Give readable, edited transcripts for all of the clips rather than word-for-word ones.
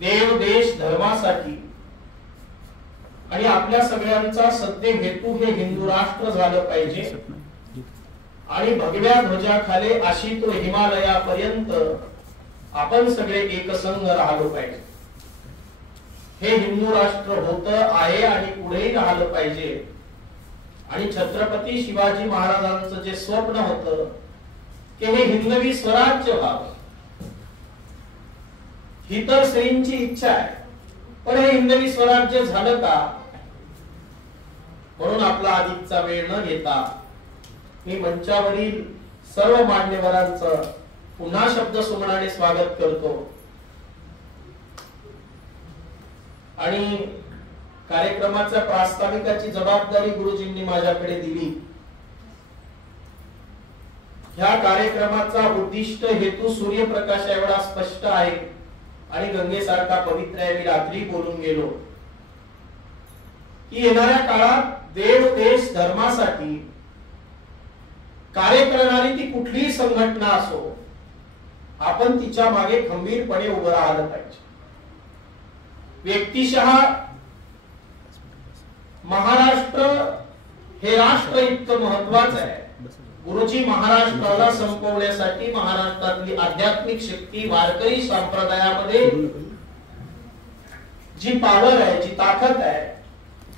देव देश धर्मासाठी आणि आपल्या सगळ्यांचा सत्य हेतू हे हिंदू राष्ट्र झालं पाहिजे आणि भगव्या ध्वजाखाली आशित हिमालयापर्यंत आपण सगळे एकसंघ राहिलो पाहिजे. हे हिंदू राष्ट्र होतं आहे आणि पुढेही राहिलं पाहिजे. आणि छत्रपती शिवाजी महाराजांचं जे स्वप्न होतं की हे हिंदवी स्वराज्य व्हावं, ही तर श्रींची इच्छा आहे. पण हे हिंदवी स्वराज्य झालं का? म्हणून आपला अधिकचा वेळ न घेता मी मंचावरील सर्व मान्यवरांचं पुन्हा शब्द सुमनाने स्वागत करतो आणि कार्यक्रमाच्या प्रास्ताविकाची जबाबदारी गुरुजींनी माझ्याकडे दिली. ह्या कार्यक्रमाचा उद्दिष्ट हेतू सूर्यप्रकाश एवढा स्पष्ट आहे आणि गंगेसारखा पवित्र आहे. मी रात्री बोलून गेलो की येणाऱ्या काळात देव देश धर्मासाठी कार्य करणारी ती कुठलीही संघटना असो, आपण तिच्या मागे खंबीरपणे उभं राहिलं पाहिजे. व्यक्तिशः महाराष्ट्र हे राष्ट्र इतकं महत्वाचं आहे. गुरुजी महाराष्ट्राला संपवण्यासाठी महाराष्ट्रातली आध्यात्मिक शक्ती वारकरी संप्रदायामध्ये जी पावर आहे, जी ताकद आहे,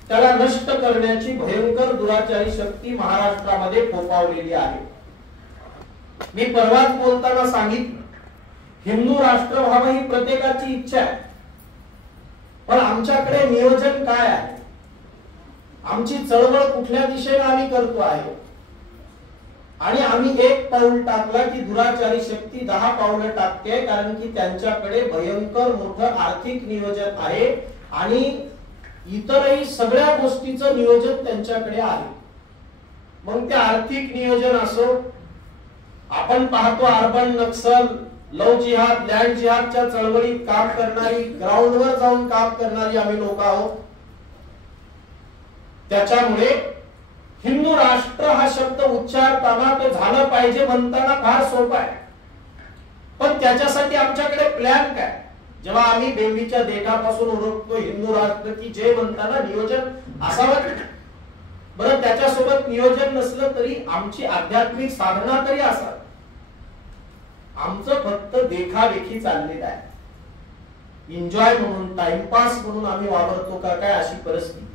त्याला नष्ट करण्याची भयंकर दुराचारी शक्ती महाराष्ट्रामध्ये फोफावलेली आहे. मी परवाच बोलताना सांगितलं, हिंदू राष्ट्र व्हावं ही प्रत्येकाची इच्छा आहे. पण आमच्याकडे नियोजन काय आहे? आमची चळवळ कुठल्या दिशेने आम्ही करतो आहे? आणि आम्ही एक पाऊल टाकला की दुराचारी शक्ती 10 पावलं टाकते, कारण की त्यांच्याकडे भयंकर मोठं आर्थिक नियोजन आहे आणि इतरही सगळ्या गोष्टीचं नियोजन त्यांच्याकडे आहे. मग ते आर्थिक नियोजन असो, आपण पाहतो अर्बन नक्सल, लव जिहाद, लँड जिहादच्या चळवळीत काम करणारी, ग्राउंडवर जाऊन काम करणारी आम्ही लोक आहोत. त्याच्यामुळे हिंदू राष्ट्र हा शब्द उच्चारताना ते झालं पाहिजे म्हणताना फार सोपं आहे, पण त्याच्यासाठी आमच्याकडे प्लॅन काय? जेव्हा आम्ही बेंबीच्या देठापासून ओळखतो हिंदू राष्ट्र की जय म्हणताना नियोजन असावं. बरं, त्याच्यासोबत नियोजन नसलं तरी आमची आध्यात्मिक साधना तरी असावी. आमचं फक्त देखादेखी चाललेलं आहे. एन्जॉय म्हणून, टाइमपास म्हणून आम्ही वावरतो का काय, अशी परिस्थिती.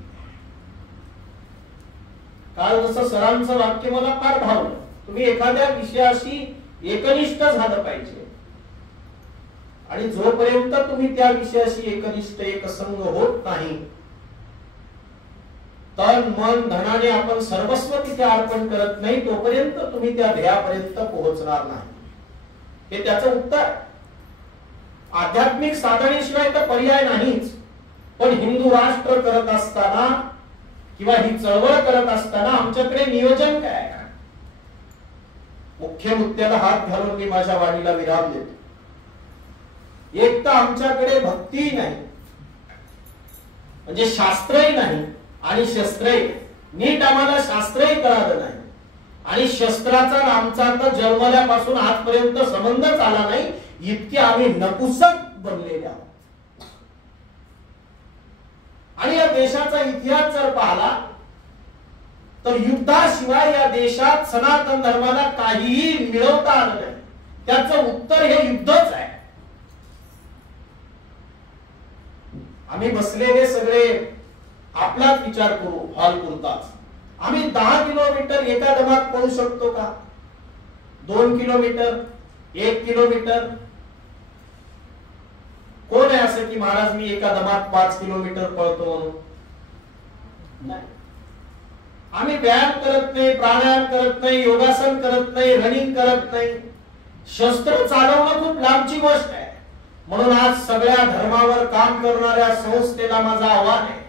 काल जसं सरांचं वाक्य मला फार भावलं, तुम्ही एखाद्या विषयाशी एकनिष्ठ झालं पाहिजे आणि जोपर्यंत तुम्ही त्या विषयाशी एकनिष्ठ एकसंग होत नाही, तन मन धनाने आपण सर्वस्व तिथे अर्पण करत नाही, तोपर्यंत तुम्ही त्या ध्येयापर्यंत पोहोचणार नाही. हे त्याचं उत्तर. आध्यात्मिक साधनेशिवाय तर पर्याय नाहीच. पण हिंदू राष्ट्र करत असताना किंवा ही चळवळ करत असताना आमच्याकडे नियोजन काय? मुख्य मुद्द्याला हात घालून मी माझ्या वाणीला विराम देतो. एक तर आमच्याकडे भक्ती नाही, म्हणजे शास्त्रही नाही आणि शस्त्रही. नीट आम्हाला शास्त्रही कळालं नाही आणि शस्त्राचा आमचा तर जन्मल्यापासून आजपर्यंत संबंधच आला नाही, इतके आम्ही नपुसक बनलेले आहोत. आणि या देशाचा इतिहास जर पाहिला तर युद्धाशिवाय या देशात सनातन धर्माला काहीही मिळवता आलं नाही. त्याचं उत्तर हे युद्धच आहे. आम्ही बसलेले सगळे आपलाच विचार करू, हॉल पुरताच. आम्ही 10 किलोमीटर एका दमात पळू शकतो का? 2 किलोमीटर, 1 किलोमीटर? कोण आहे असं की महाराज मी एका दमात 5 किलोमीटर पळतो म्हणून? नाही. आम्ही व्यायाम करत नाही, प्राणायाम करत नाही, योगासन करत नाही, रनिंग करत नाही. शस्त्र चालवणं खूप लांबची गोष्ट आहे. म्हणून आज सगळ्या धर्मावर काम करणाऱ्या संस्थेला माझं आव्हान आहे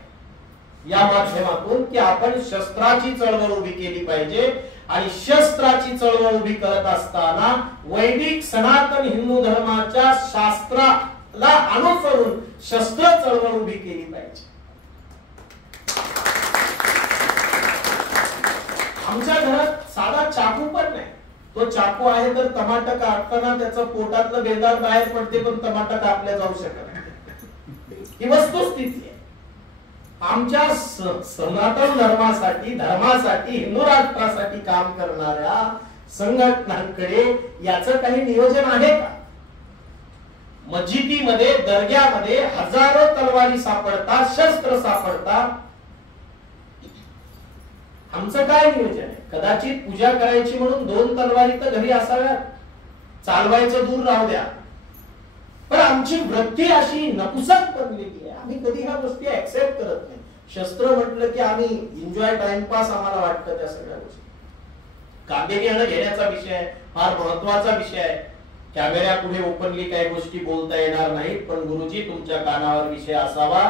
या माध्यमातून की आपण शस्त्राची चळवळ उभी केली पाहिजे. आणि शस्त्राची चळवळ उभी करत असताना वैदिक सनातन हिंदू धर्माच्या शास्त्राला अनुसरून शस्त्र चळवळ उभी केली पाहिजे. आमच्या घरात साधा चाकू पण नाही. तो चाकू आहे तर टमाटा कापताना त्याचं पोटातलं बेदार बाहेर पडते, पण टमाटा कापल्या जाऊ शकत नाही. ही वस्तुस्थिती आहे. आमच्या सनातन धर्मासाठी हिंदू राष्ट्रासाठी काम करणाऱ्या संघटनांकडे याचं काही नियोजन आहे का? मस्जिदीमध्ये, दर्ग्यामध्ये हजारो तलवारी सापडतात, शस्त्र सापडतात. आमचं काय नियोजन आहे? कदाचित पूजा करायची म्हणून 2 तलवारी तर घरी असाव्यात, चालवायचं दूर राहू द्या. पण आमची वृत्ती अशी नपुसक बनलेली आहे. आम्ही कधी ह्या गोष्टी ऍक्सेप्ट करत नाही. शस्त्र म्हटलं की आम्ही एन्जॉय, टाइमपास आम्हाला वाटतं त्या सगळ्या गोष्टी. गांभीर्यानं घेण्याचा विषय फार महत्वाचा विषय आहे. कॅमेऱ्या पुढे ओपनली काही गोष्टी बोलता येणार नाहीत, पण गुरुजी तुमच्या कानावर विषय असावा.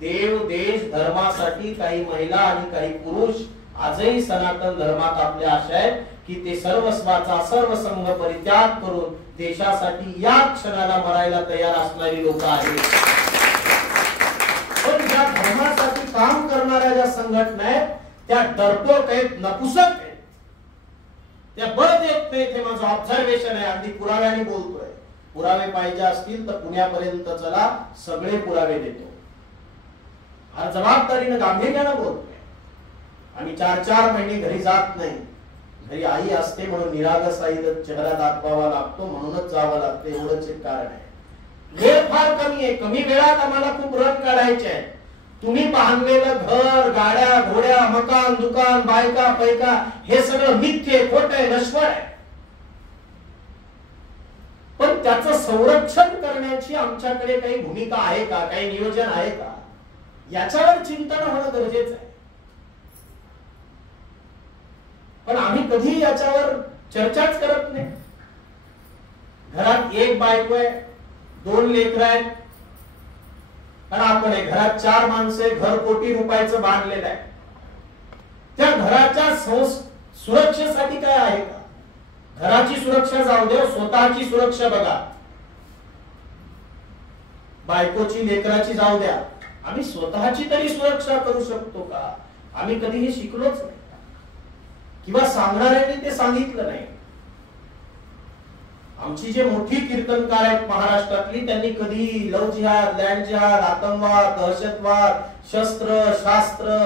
देव, देश, धर्मासाठी काही महिला आणि काही पुरुष आजही सनातन धर्मात आपल्या आशा आहेत की ते सर्वस्वाचा सर्वसंग परित्याग करून देशासाठी या क्षणाला मरायला तयार असणारी लोक आहेत. पण ज्या धर्मासाठी काम करणाऱ्या ज्या संघटना आहेत त्या डरपोक आहेत, नपुसक आहेत, त्या बळ देत नाही. ते माझं ऑब्झर्वेशन आहे. अगदी पुराव्याने बोलतोय. पुरावे पाहिजे असतील तर पुण्यापर्यंत चला, सगळे पुरावे देतो. हा जबाबदारीनं गांभीर्यानं बोलतोय. आम्ही 4-4 महिने घरी जात नाही. घरी आई असते म्हणून निरागस आईला चेहरा दाखवावा लागतो, म्हणूनच जावं लागतं. एवढंच एक कारण आहे. वेळ फार कमी आहे. कमी वेळात आम्हाला खूप रन काढायचे आहे. तुम्ही बांधलेलं घर, गाड्या, घोड्या, मकान, दुकान, बायका, पैका हे सगळं मिथ्य आहे, खोट आहे, नश्वर आहे. पण त्याचं संरक्षण करण्याची आमच्याकडे काही भूमिका आहे का? काही नियोजन आहे का? याच्यावर चिंतन होणं गरजेचं आहे. पण आम्ही कधी याच्यावर चर्चाच करत नाही. घरात 1 बायको आहे, 2 लेकरं आहेत, आणि आपण आहे घरात 4 माणसे, घर कोटी रुपयाचं बांधलेलं आहे. त्या घराच्या सुरक्षेसाठी काय आहे का? घराची सुरक्षा जाऊ दे, स्वतःची सुरक्षा बघा. बायकोची, लेकराची जाऊ द्या. आम्ही स्वतःची तरी सुरक्षा करू शकतो का? आम्ही कधीही शिकलोच नाही, किंवा सांगणाऱ्यांनी ते सांगितलं नाही. आमची जे मोठी कीर्तनकार आहेत महाराष्ट्रातली, त्यांनी कधी लव जिहाद, लँड जिहाद, आतंकवाद, दहशतवाद, शस्त्र, शास्त्र,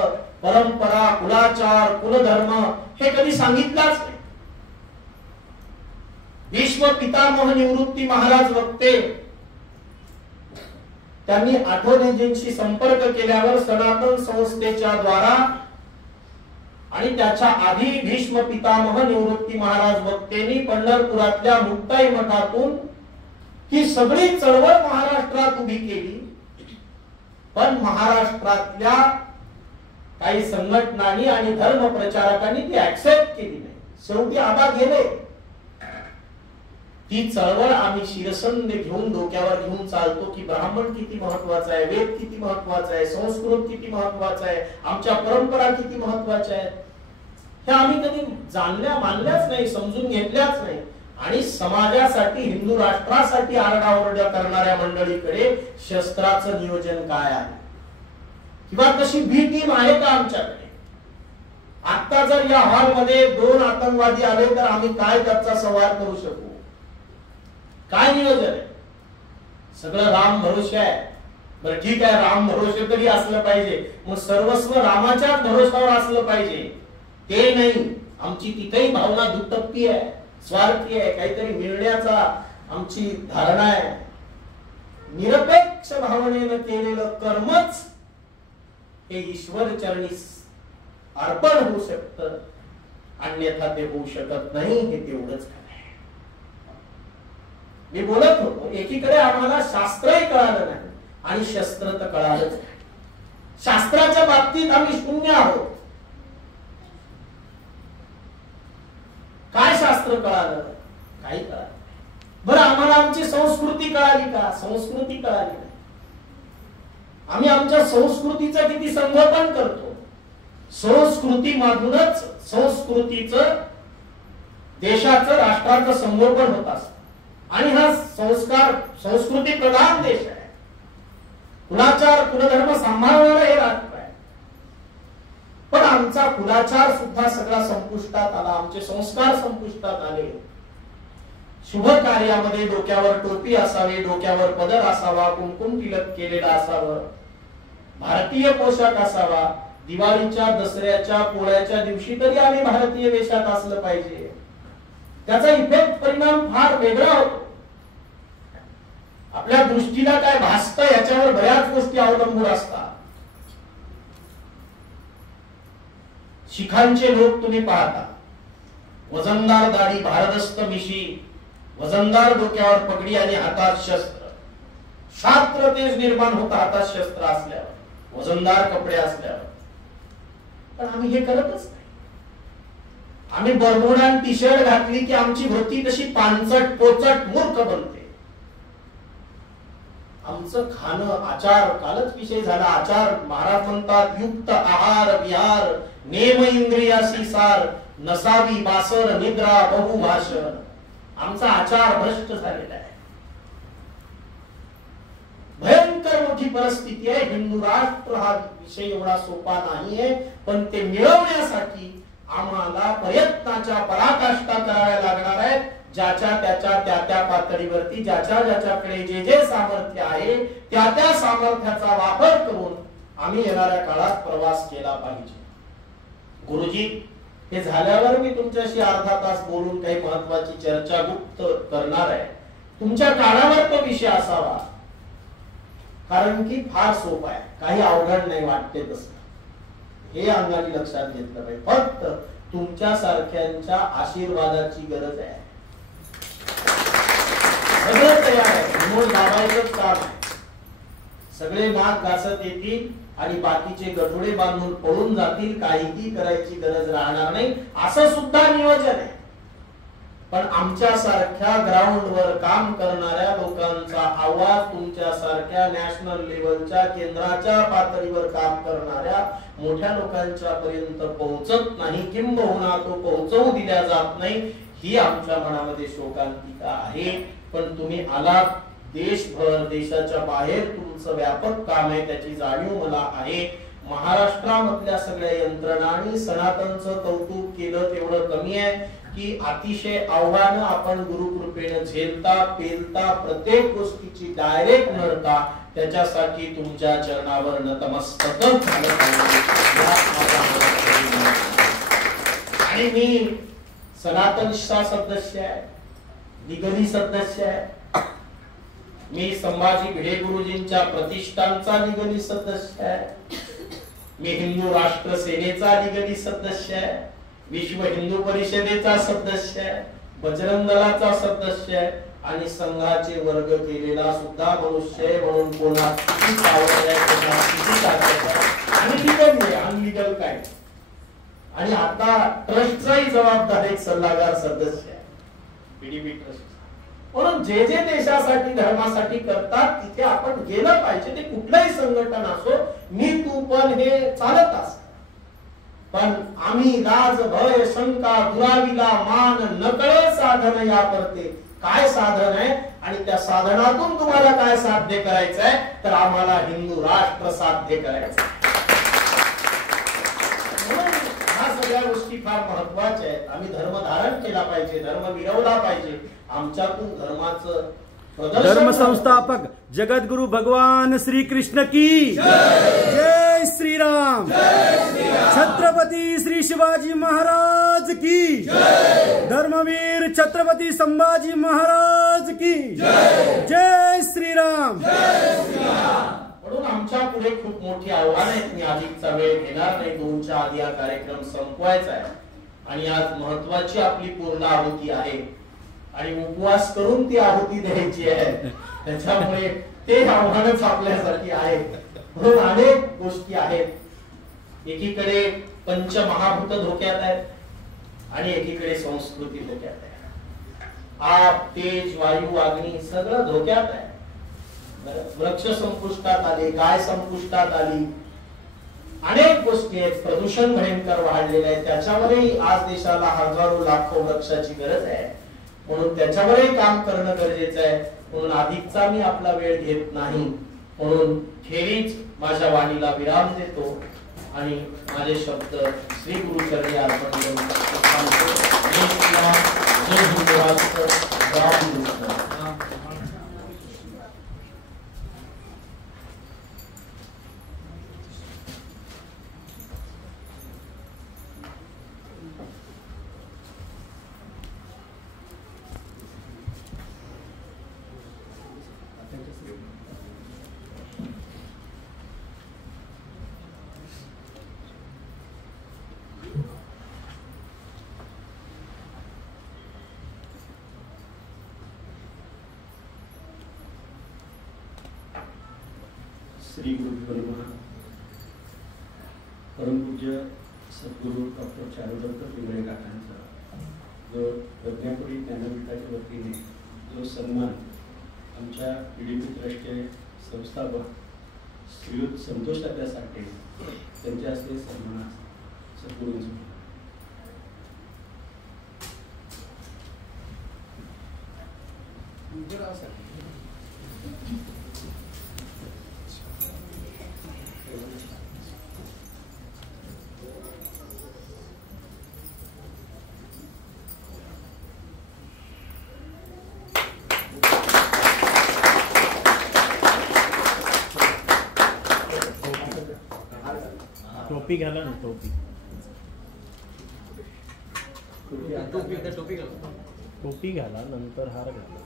परंपरा, कुलाचार, कुलधर्म हे कधी सांगितलंच नाही. भीष्म पितामह निवृत्ती महाराज वक्ते, त्यांनी आठवलेजींशी संपर्क केल्यावर सनातन संस्थेच्या द्वारा आणि त्याच्या आधी भीष्म पितामह निवृत्ती महाराज वक्तेंनी पंढरपुरातल्या मुक्ताई मठातून ही सगळी चळवळ महाराष्ट्रात उभी केली. पण महाराष्ट्रातल्या काही संघटनांनी आणि धर्म प्रचारकांनी ती ऍक्सेप्ट केली नाही. शेवटी आबा गेले. ती चळवळ आम्ही शिरसंध घेऊन, डोक्यावर घेऊन चालतो की ब्राह्मण किती महत्वाचा आहे, वेद किती महत्वाचा आहे, संस्कृत किती महत्वाचा आहे, आमच्या परंपरा किती महत्वाच्या आहेत, हे आम्ही कधी जाणल्या, मानल्याच नाही, समजून घेतल्याच नाही. आणि समाजासाठी, हिंदू राष्ट्रासाठी आरडाओरडा करणाऱ्या मंडळीकडे शस्त्राचं नियोजन काय आहे, किंवा तशी बी टीम आहे का आमच्याकडे? आता जर या हॉलमध्ये 2 आतंकवादी आले तर आम्ही काय त्याचा संवाद करू शकू? काय नियोजन आहे? सगळं राम भरोसे आहे. बरं ठीक आहे, राम भरोसे तरी असलं पाहिजे, मग सर्वस्व रामाच्या भरोशावर असलं पाहिजे ते नाही. आमची तिथेही भावना दुटप्पी आहे, स्वार्थी आहे, काहीतरी मिळण्याचा आमची धारणा आहे. निरपेक्ष भावनेनं केलेलं कर्मच हे ईश्वर चरणी अर्पण होऊ शकतं, अन्यथा ते होऊ शकत नाही. हे तेवढंच मी बोलत होतो. एकीकडे आम्हाला शास्त्रही कळालं नाही आणि शस्त्र तर कळालंच नाही. शास्त्राच्या बाबतीत आम्ही शून्य आहोत. काय शास्त्र कळालं? काही कळालं. बरं, आम्हाला आमची संस्कृती कळाली का? संस्कृती कळाली नाही. आम्ही आमच्या संस्कृतीचं किती संगोपन करतो. संस्कृतीमधूनच संस्कृतीचं, देशाचं, राष्ट्राचं संगोपन होत असतं. आणि हा संस्कार, संस्कृती प्रधान देश आहे. कुलाचार, कुलधर्म सांभाळणारं हे राष्ट्र आहे. पण आमचा कुलाचार सुद्धा सगळा संपुष्टात आला, आमचे संस्कार संपुष्टात आले. शुभ कार्यामध्ये डोक्यावर टोपी असावी, डोक्यावर पदर असावा, कुंकुम तिलक केलेला असावं, भारतीय पोशाख असावा. दिवाळीच्या, दसऱ्याच्या, पोळ्याच्या दिवशी तरी आम्ही भारतीय वेशात असलं पाहिजे. त्याचा इफेक्ट, परिणाम फार वेगळा होतो. आपल्या दृष्टीला काय भासतं याच्यावर बऱ्याच गोष्टी अवलंबून असतात. शिखांचे लोक तुम्ही पाहता, वजनदार दाढी, भारदस्त मिशी, वजनदार डोक्यावर पगडी आणि हातात शस्त्र. शास्त्र तेज निर्माण होतं हातात शस्त्र असल्यावर, वजनदार कपडे असल्यावर. पण आम्ही हे करतच नाही. आम्ही बरमुडा टी शर्ट घातली की आमची वृत्ती तशी पानचट, पोचट, मूर्ख बनते. आमचं खाणं, आचार, कालच विषय झाला आचार. महाराज म्हणतात युक्त आहार विहार, नेम इंद्रियासी सार, नसावी बासर निद्रा बहुभाषण. आमचा आचार भ्रष्ट झालेला आहे. भयंकर मोठी परिस्थिती आहे. हिंदू राष्ट्र हा विषय एवढा सोपा नाहीये, पण ते मिळवण्यासाठी आम्हाला प्रयत्नाच्या पराकाष्ठा कराव्या लागणार आहेत. ज्याच्या त्याच्या त्या त्या पातळीवरती ज्याच्या ज्याच्याकडे जे जे सामर्थ्य आहे त्या त्या सामर्थ्याचा वापर करून आम्ही येणाऱ्या काळात प्रवास केला पाहिजे. गुरुजी, हे झाल्यावर मी तुमच्याशी अर्धा तास बोलून काही महत्वाची चर्चा गुप्त करणार आहे. तुमच्या कानावर तो विषय असावा, कारण की फार सोपा आहे, काही अवघड नाही वाटते तसं. हे अंगाने लक्षात घेतलं पाहिजे. फक्त तुमच्या सारख्यांच्या आशीर्वादाची गरज आहे. सगळं तयार आहे, मोड दाबायचंच काम आहे. सगळे नाक घासत येतील आणि बाकीचे गठोडे बांधून पळून जातील, काहीही करायची गरज राहणार नाही, असं सुद्धा नियोजन आहे. पण आमच्या सारख्या ग्राउंडवर काम करणाऱ्या लोकांचा आवाज तुमच्या सारख्या नॅशनल लेवलच्या केंद्राच्या पातळीवर काम करणाऱ्या मोठ्या लोकांच्या पर्यंत पोहोचत नाही, किंबहुना तो पोहोचवू दिला जात नाही. ही आमच्या मनामध्ये शोकांतिका आहे. पण तुम्ही आलात, देशभर, देशाच्या बाहेर तुमचं व्यापक काम आहे, त्याची जाणीव मला आहे. महाराष्ट्रामधल्या सगळ्या यंत्रणांनी सनातनचं कौतुक केलं तेवढं कमी आहे की अतिशय आव्हानं आपण गुरुकृपेने झेलता, पेलता, प्रत्येक गोष्टीची डायरेक्ट लढता. त्याच्यासाठी तुमच्या चरणावर नतमस्तक झालं पाहिजे. आणि मी सनातनचा सदस्य आहे, निगडी सदस्य आहे. मी संभाजी भिडे गुरुजींच्या प्रतिष्ठानचा निगडी सदस्य आहे. मी हिंदू राष्ट्र सेनेचा निगडी सदस्य आहे, विश्व हिंदू परिषदेचा सदस्य आहे, बजरंग दलाचा सदस्य आहे आणि संघाचे वर्ग केलेला सुद्धा मनुष्य आहे. म्हणून कोणा किती पावर आहे, कोणा किती ताकद आहे, आणि लिगल आहे, अनलिगल काय. आणि आता ट्रस्टचाही जबाबदार एक सल्लागार सदस्य आहे पीडीपी ट्रस्ट. म्हणून जे जे देशासाठी, धर्मासाठी करतात तिथे आपण गेलं पाहिजे. ते कुठलंही संघटन असो, मी तू पण हे चालत असत. पण आम्ही लाज, भय, शंका, दुराविला, मान, नकळे साधन या करते. काय साधन आहे आणि त्या साधनातून तुम्हाला काय साध्य करायचं आहे, तर आम्हाला हिंदू राष्ट्र साध्य करायचं. सगळ्या गोष्टी फार महत्वाच्या आहेत. आम्ही धर्म धारण केला पाहिजे, धर्म मिरवला पाहिजे. आमच्यातून धर्माचं धर्म संस्थापक जगद्गुरु भगवान श्री कृष्ण की जय श्री राम. छत्रपती श्री शिवाजी महाराज की धर्मवीर छत्रपती संभाजी महाराज की जय श्री राम. म्हणून आमच्या पुढे खूप मोठी आव्हान आहेत. मी अधिकचा वेळ घेणार नाही, 2च्या आधी हा कार्यक्रम संपवायचा आहे. आणि आज महत्वाची आपली पूर्ण आहुती आहे आणि उपवास करून ती आहुती द्यायची आहे. त्याच्यामुळे ते आव्हानच आपल्यासाठी आहे. म्हणून अनेक गोष्टी आहेत. एकीकडे पंचमहाभूत धोक्यात आहेत आणि एकीकडे संस्कृती धोक्यात आहे. आप, तेज, वायू, अग्नी सगळं धोक्यात आहे. वृक्ष संपुष्टात आले, गाय संपुष्टात आली, अनेक गोष्टी आहेत. प्रदूषण भयंकर वाढलेलं आहे. त्याच्यावरही आज देशाला हजारो लाखो वृक्षाची गरज आहे. म्हणून त्याच्यावरही काम करणं गरजेचं आहे. म्हणून अधिकचा मी आपला वेळ घेत नाही. म्हणून खेरीज माझ्या वाणीला विराम देतो आणि माझे शब्द श्री गुरु चरणी अर्पण करून जय हिंद राष्ट्र, रामकृष्ण. श्री गुरु ब्रह्मा परमपूज्य सद्गुरू डॉक्टर चारुदत्त पिंगळे काकांचा जो प्रज्ञापुरी ज्ञानपीठाच्या वतीने जो सन्मान आमच्या पीडीपी ट्रस्टचे संस्थापक श्रीयुत संतोष तात्या साठे त्यांच्या हस्ते सन्मान सद्गुरूंचा. टोपी घाला ना, टोपी टोपी घाला, नंतर हार घाला.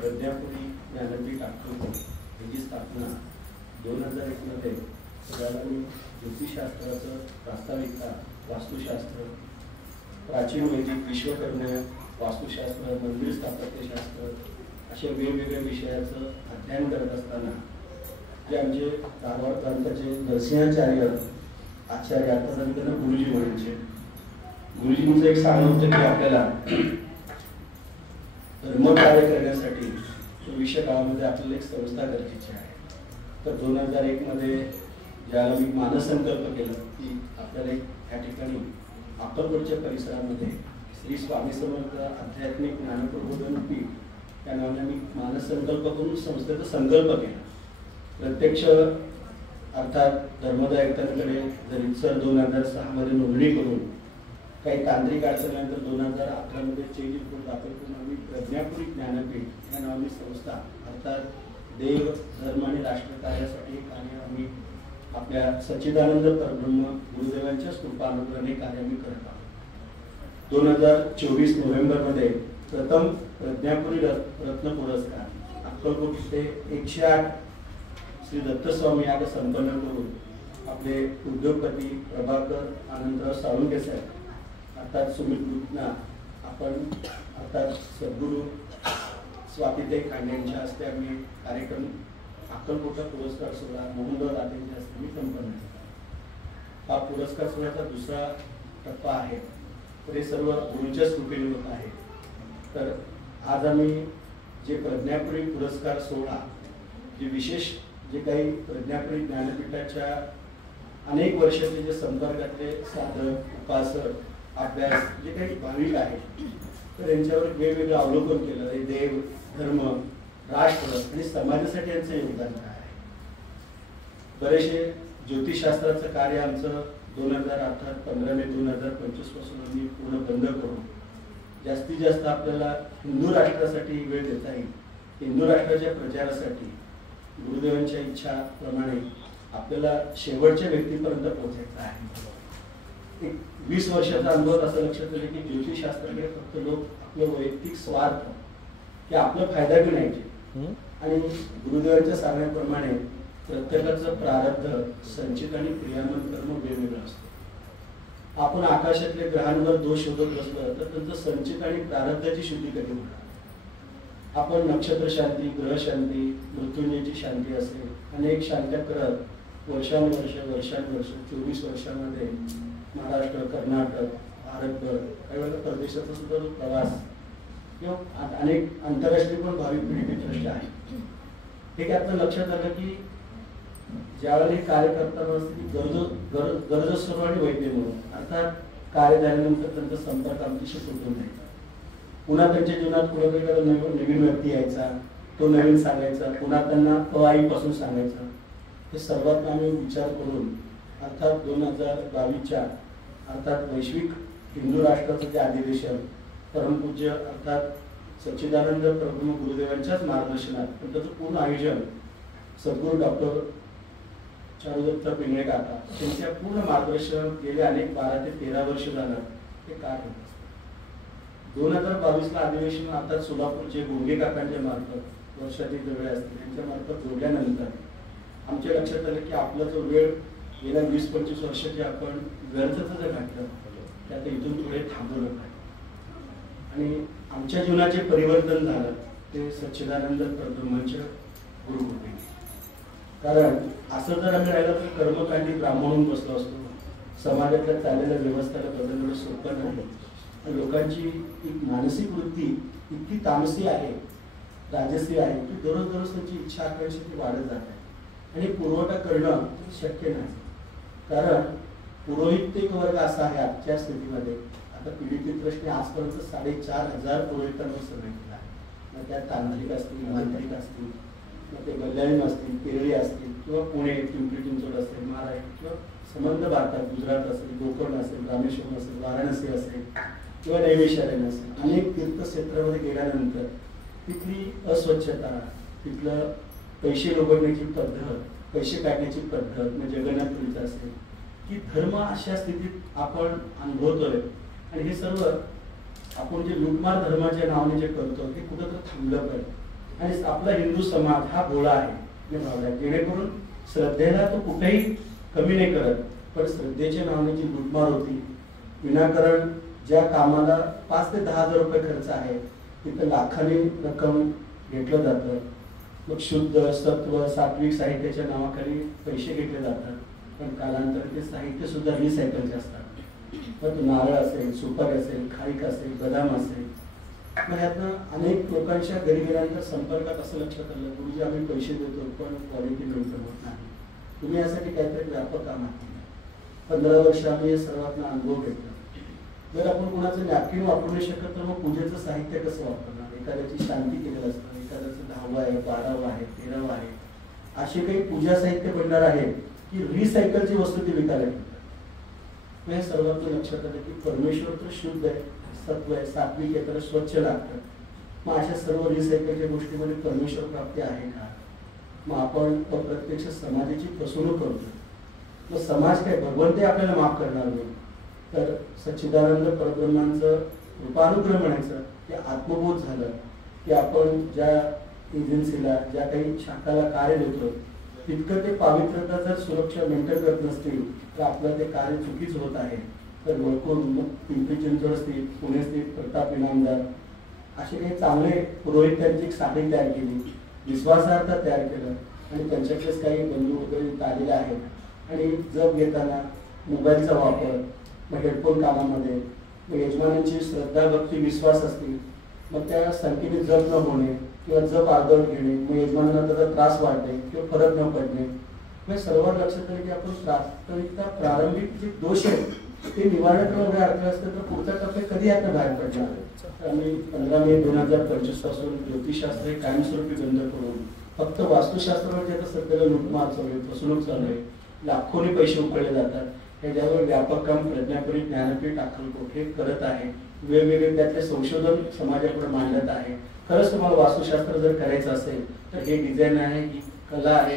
प्रज्ञापुरी ज्ञानपीठ अक्कलकोट याची स्थापना 2001 मध्ये सगळ्यांनी ज्योतिषशास्त्राचं प्रास्ताविकता, वास्तुशास्त्र, प्राचीन वैदिक विश्वकर्म, वास्तुशास्त्र, मंदिर स्थापत्यशास्त्र अशा वेगवेगळ्या विषयाचं अध्ययन करत असताना जे आमचे धारवाड प्रांताचे नरसिंहाचार्य आचार्य आतापर्यंत गुरुजी म्हणायचे. गुरुजींचं एक सांगणं होतं की आपल्याला धर्मकार्य करण्यासाठी भविष्य काळामध्ये आपल्याला एक संस्था गरजेची आहे. तर 2001 मध्ये ज्याला मी मानसंकल्प केला की आपल्याला या ठिकाणी अक्कलकोटच्या परिसरामध्ये श्री स्वामी समर्थ आध्यात्मिक ज्ञानप्रबोधन पीठ या नावाने मी मानसंकल्प करून संस्थेचा संकल्प केला. प्रत्यक्ष अर्थात धर्मदायकांकडे जरीसर 2006 मध्ये नोंदणी करून काही तांत्रिक अडचणीनंतर 2011 मध्ये चेंज रिपोर्ट दाखल करून आम्ही प्रज्ञापुरी ज्ञानपीठ या नावाची संस्था अर्थात देव धर्म आणि राष्ट्रकार्यासाठी कार्य आम्ही आपल्या सच्चिदानंद परब्रह्म गुरुदेवांच्या कृपानुग्रहाने कार्य आम्ही करत आहोत. 2024 नोव्हेंबर मध्ये प्रथम प्रज्ञापुरी रत्न पुरस्कार अक्कलकोट येथे 108 श्री दत्तस्वामी याग संपन्न करून आपले उद्योगपती प्रभाकर आनंदराव साळुंके साहेब अर्थात सुमित गुप्ता आपण अर्थात सद्गुरू स्वातीताई खांडे यांच्या हस्ते आम्ही कार्यक्रम अक्कलकोट पुरस्कार सोहळा मोहनराव दादांच्या हस्ते मी संपन्न केला. हा पुरस्कार सोहळ्याचा दुसरा टप्पा आहे. तर हे सर्व गुरुच्याच कृपेने होत आहे. तर आज आम्ही जे प्रज्ञापुरी पुरस्कार सोहळा जे विशेष जे काही प्रज्ञापुरी ज्ञानपीठाच्या अनेक वर्षाचे जे संपर्कातले साधक उपासक अभ्यास जे काही भाविक आहेत तर यांच्यावर वेगवेगळं अवलोकन केलं. देव धर्म राष्ट्र आणि समाजासाठी यांचं योगदान काय आहे. बरेचसे ज्योतिषशास्त्राचं कार्य आमचं 15 मे 2025 पासून आम्ही पूर्ण बंद करून जास्तीत जास्त आपल्याला हिंदू राष्ट्रासाठी वेळ देता येईल, हिंदू राष्ट्राच्या प्रचारासाठी गुरुदेवांच्या इच्छाप्रमाणे आपल्याला शेवटच्या व्यक्तीपर्यंत पोहोचायचं आहे. एक 20 वर्षाचा अनुभव असं लक्षात आलं की ज्योतिषशास्त्राकडे फक्त लोक आपलं वैयक्तिक स्वार्थ की आपला फायदा घेण्याचे आणि गुरुदेवांच्या सांगण्याप्रमाणे प्रत्येकाचं प्रारब्ध संचित आणि क्रियान्वित कर्म वेगवेगळं असतं. आपण आकाशातल्या ग्रहांवर दोष शोधत बसलो तर त्यांचं संचित आणि प्रारब्धाची शुद्धी कधी होणार. आपण नक्षत्र शांती, ग्रह शांती, मृत्युंजयची शांती असेल अनेक शांत्या करत वर्षानुवर्ष 24 वर्षांमध्ये महाराष्ट्र, कर्नाटक, भारतभर काही वेळेला परदेशाचा सुद्धा जो प्रवास किंवा अनेक आंतरराष्ट्रीय पण भाविक पिढी दृष्टी आहे. हे काय आपलं लक्षात आलं की ज्यावेळी कार्य करताना गरज सर्व आणि वैद्य म्हणून अर्थात कार्य झाल्यानंतर त्यांचा संपर्क आमच्याशी तुटून जायचा. पुन्हा त्यांच्या जीवनात कुठेतरी नवीन व्यक्ती यायचा, तो नवीन सांगायचा, पुन्हा त्यांना अआईपासून सांगायचा. हे सर्वात आम्ही विचार करून अर्थात 2022च्या अर्थात वैश्विक हिंदू राष्ट्राचं जे अधिवेशन परमपूज्य अर्थात सच्चिदानंद प्रभू गुरुदेवांच्याच मार्गदर्शनात पण त्याचं पूर्ण आयोजन सद्गुरू डॉक्टर चारुदत्त पिंगळे काका त्यांच्या पूर्ण मार्गदर्शन गेले अनेक 12 ते 13 वर्ष झालं ते काय होत असतं. 2022ला अधिवेशन आता सोलापूरचे गोंगे काकांच्या मार्फत वर्षातील वेळ असतील त्यांच्या मार्फत जोडल्यानंतर आमच्या लक्षात आलं की आपला जो वेळ गेल्या 20-25 वर्षाचे आपण व्यर्थच जर घातलं ते आता इथून पुढे थांबवलं पाहिजे. आणि आमच्या जीवनाचे परिवर्तन झालं ते सच्चिदानंद परब्रह्मांच्या गुरुकृपेने. कारण असं जर आम्ही राहिलं तर कर्मकांडी ब्राह्मणून बसलो असतो. समाजातल्या चाललेल्या व्यवस्थेला बदलणं सोपं नाही. लोकांची एक मानसिक वृत्ती इतकी तामसी आहे, राजसी आहे की दररोज त्यांची इच्छा आकांक्षा ती वाढत जाते आणि पुरवठा करणं शक्य नाही. कारण पुरोहित एक वर्ग असा आहे आजच्या स्थितीमध्ये. आता पीडित प्रश्न आजपर्यंत 4,500 पुरोहितांवर सर्वे केला आहे. मग त्यात तांत्रिक असतील, मांत्रिक असतील, मग ते बल्लाळी असतील, केरळी असतील किंवा पुणे, पिंपरी चिंचवड असेल, महाराष्ट्र किंवा संबंध भारतात गुजरात असेल, गोकर्ण असेल, रामेश्वरम असेल, वाराणसी असेल किंवा नैमिषारण्य असेल. अनेक तीर्थक्षेत्रामध्ये गेल्यानंतर तिथली अस्वच्छता, तिथलं पैसे लोगडण्याची पद्धत, पैसे काढण्याची पद्धत म्हणजे जगन्नाथपुरीचं असेल की धर्म अशा स्थितीत आपण अनुभवतोय. आणि हे सर्व आपण जे लुटमार धर्माच्या नावाने जे करतो ते कुठंतरी थांबलं पाहिजे. आणि आपला हिंदू समाज हा भोळा आहे भावना, जेणेकरून श्रद्धेला तो कुठेही कमी नाही करत, पण श्रद्धेच्या नावाने जी लुटमार होती, विनाकारण ज्या कामाला 5 ते 10 हजार रुपये खर्च आहे तिथं लाखांनी रक्कम घेतलं जातं. मग शुद्ध सत्व सात्विक साहित्याच्या नावाखाली पैसे घेतले जातात, पण कालांतर ते साहित्य सुद्धा रिसायकलचे असतात. मग तो नारळ असेल, सुपारी असेल, खारीक असेल, बदाम असेल. मग यातनं अनेक लोकांच्या घरी गेल्यानंतर संपर्कात असं लक्षात आलं गुरुजी आम्ही पैसे देतो पण क्वालिटी मेंटेन होत नाही. तुम्ही यासाठी काहीतरी व्यापक काम केलं. 15 वर्ष आम्ही सर्वांना अनुभव घेतला. जर आपण कुणाचं नॅपकिन वापरू नाही शकत तर मग पूजेचं साहित्य कसं वापरणार. एखाद्याची शांती केलेलं असतं, एखाद्याचं 10वा आहे, 12वा आहे, 13वा आहे, असे काही पूजा साहित्य बनणार आहे की रिसायकलची वस्तू ती विकायला घेतात. हे सर्वांचं लक्षात आलं की परमेश्वर तर शुद्ध आहे, सत्व आहे, सात्विक आहे, तर स्वच्छ लागतं. मग अशा सर्व रिसायकलच्या गोष्टीमध्ये परमेश्वर प्राप्ती आहे का. मग आपण प्रत्यक्ष समाजाची फसवणूक करतो. मग समाज काय भगवंत आपल्याला माफ करणार नाही. तर सच्चिदानंद परब्रह्मांचं कृपानुग्रह म्हणायचं की आत्मबोध झालं की आपण ज्या एजन्सीला ज्या काही शाखाला कार्य देतो तितकं ते पावित्र्यता जर सुरक्षा मेंटेन करत नसतील तर आपलं ते कार्य चुकीच होत आहे. तर वळकोण पिंपरी चिंचवड स्थित, पुणे स्थित प्रताप इनामदार असे काही चांगले पुरोहित त्यांची एक साखळी तयार केली, विश्वासार्हता तयार केलं आणि त्यांच्याकडेच काही बंधू वगैरे आलेले आहेत. आणि जप घेताना मोबाईलचा वापर, मग हेडफोन कामामध्ये, मग यजमानांची श्रद्धा भक्ती विश्वास असतील, मग त्या संख्येने जप न होणे किंवा जप अर्धवट घेणे, मग यजमानांना त्याचा त्रास वाढणे किंवा फरक न पडणे. मग सर्वात लक्षात आलं की आपण प्राथमिकता प्रारंभिक जे दोष आहेत ते निवारण वगैरे अर्थ असतं तर पुढचा टप्पा कधी आता बाहेर पडणार. आम्ही 15 मे 2025 पासून ज्योतिषशास्त्र हे कायमस्वरूपी बंद करून फक्त वास्तुशास्त्रामध्ये आता सध्याला लुटमार चालू आहे, फसवणूक चालू आहे, लाखोनी पैसे उकळले जातात. ह्याच्यावर व्यापक काम प्रज्ञापुरी ज्ञानपीठ अक्कलकोट हे करत आहे. वेगवेगळे त्यातले संशोधन समाजापुढे मांडत आहे. खरंच तुम्हाला वास्तुशास्त्र जर करायचं असेल तर हे डिझाईन आहे, ही कला आहे,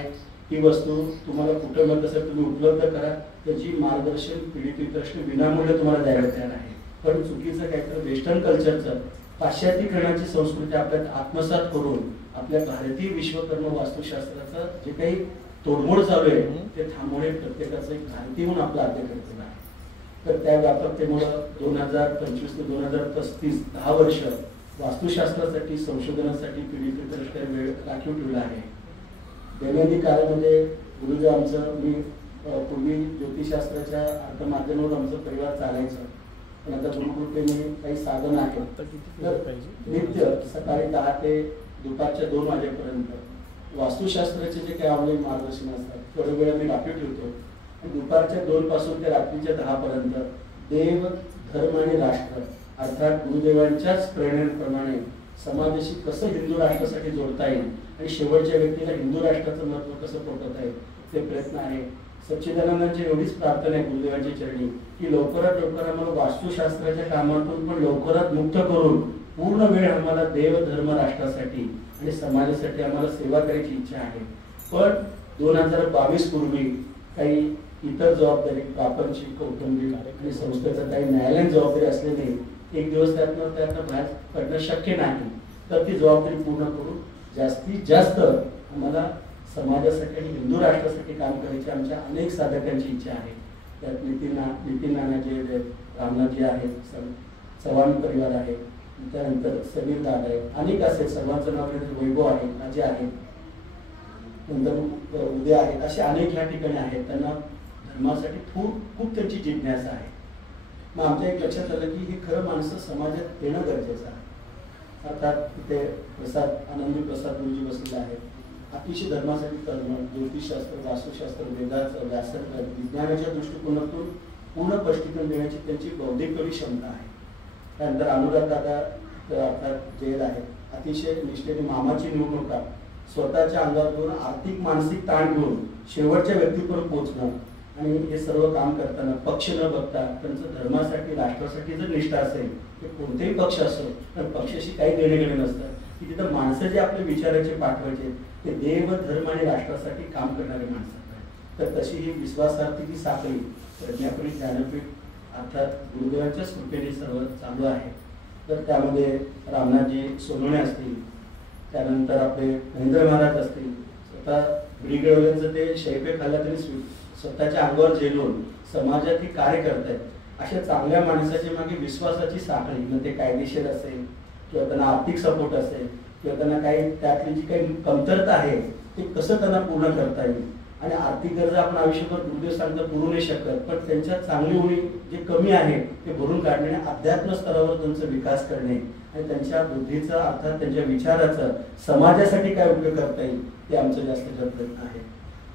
ही वस्तू तुम्हाला कुठं मिळत असेल तुम्ही उपलब्ध करा, त्याची मार्गदर्शन पीडित प्रश्न विनामूल्य तुम्हाला द्यायला तयार आहे. पण चुकीचं काय तर वेस्टर्न कल्चरचं पाश्चात्यीकरणाची संस्कृती आपल्यात आत्मसात करून आपल्या भारतीय विश्वकर्म वास्तुशास्त्राचं जे काही तोडमोड चालू आहे ते थांबवणे प्रत्येकाचं एक भारतीय म्हणून आपलं आद्य कर्तव्य आहे. तर त्या व्यापकतेमुळं 2025 ते 2035 10 वर्ष वास्तुशास्त्रासाठी संशोधनासाठी पीडित वेळ राखीव ठेवला आहे. दैनंदिन काळामध्ये गुरुजी आमचं, मी पूर्वी ज्योतिषशास्त्राच्या अर्थमाध्यमावर आमचा परिवार चालायचं, पण आता गुरुकृपेने काही साधन आहे. तर नित्य सकाळी 10 ते दुपारच्या 2 वाजेपर्यंत वास्तुशास्त्राचे जे काही आवडले मार्गदर्शन असतात थोडे वेळ मी राखीव ठेवतो. आणि दुपारच्या 2 पासून ते रात्रीच्या 10 पर्यंत देव, धर्म आणि राष्ट्र अर्थात गुरुदेवांच्याच प्रेरणेप्रमाणे समाजाशी कसं हिंदू राष्ट्रासाठी जोडता येईल आणि शेवटच्या व्यक्तीला हिंदू राष्ट्राचं महत्त्व कसं पोटवता येईल ते प्रयत्न आहे. सच्चिदानंदांची एवढीच प्रार्थना आहे गुरुदेवांच्या चरणी की लवकरात लवकर आम्हाला वास्तुशास्त्राच्या कामातून पण लवकरात मुक्त करून पूर्ण वेळ आम्हाला देव, धर्म, राष्ट्रासाठी आणि समाजासाठी आम्हाला सेवा करायची इच्छा आहे. पण 2022 पूर्वी काही इतर जबाबदारी, प्रापंचिक, कौटुंबिक आणि संस्थेचं काही न्यायालयीन जबाबदारी असल्याने एक दिवस त्यातनं बाहेर पडणं शक्य नाही. तर ती जबाबदारी पूर्ण करून जास्तीत जास्त आम्हाला समाजासाठी आणि हिंदू राष्ट्रासाठी काम करायची आमच्या अनेक साधकांची इच्छा आहे. त्यात नितीन नानाजी आहेत, रामनाथजी आहेत, चव्हाण परिवार आहे, त्यानंतर समीर दादा आहे, अनेक असे सर्वांचं नाव वैभव आहे, अजय आहे, नंतर उदय आहेत, असे अनेक या ठिकाणी आहेत. त्यांना धर्मासाठी खूप त्यांची जिज्ञासा आहे. मग आमच्या एक लक्षात आलं की हे खरं माणसं समाजात येणं गरजेचं आहे. अर्थात तिथे आनंदी प्रसाद गुरुजी बसलेले आहेत, अतिशय धर्मासाठी तळमळ, ज्योतिषशास्त्र, वास्तुशास्त्र, वेदाचं, व्यासंग, विज्ञानाच्या दृष्टिकोनातून पूर्ण स्पष्टीकरण देण्याची त्यांची बौद्धिक क्षमता आहे. त्यानंतर अनुराग दादा अर्थात जैन आहेत, अतिशय निष्ठेने मामाची निवडणुका स्वतःच्या अंगावर आर्थिक मानसिक ताण घेऊन शेवटच्या व्यक्तीपर्यंत पोहोचणं आणि हे सर्व काम करताना पक्ष न बघता त्यांचं धर्मासाठी, राष्ट्रासाठी जर निष्ठा असेल ते कोणतेही पक्ष असो, तर पक्षाशी काही देणे घेणे नसतं की तिथं माणसं जे आपले विचाराचे पाठवायचे ते देव, धर्म आणि राष्ट्रासाठी काम करणारे माणसं आहेत. तर तशी ही विश्वासार्थीची साखळी प्रज्ञापीठ, ज्ञानपीठ अर्थात गुरुदेवांच्याच कृपेने सर्व चालू आहे. तर त्यामध्ये रामनाथजी सोनवणे असतील, त्यानंतर आपले महेंद्र महाराज असतील, स्वतः ब्रिगेडवाल्यांचं ते शैफे खाल्ला तरी स्वतःच्या अंगावर झेलून समाजात ही कार्य करतायत. अशा चांगल्या माणसाच्या मागे विश्वासाची साखळी, मग ते कायदेशीर असेल किंवा त्यांना आर्थिक सपोर्ट असेल किंवा त्यांना काही त्यातली जी काही कमतरता आहे ते कसं त्यांना पूर्ण करता येईल. आणि आर्थिक गरजा आपण आयुष्यभर गुरुदेव सांगता पुरू नाही शकत, पण त्यांच्यात चांगली उणीव जे कमी आहे ते भरून काढणे, अध्यात्म स्तरावर त्यांचा विकास करणे आणि त्यांच्या बुद्धीचा अर्थात त्यांच्या विचाराचा समाजासाठी काय उपयोग करता येईल ते आमचं जास्त प्रयत्न आहे.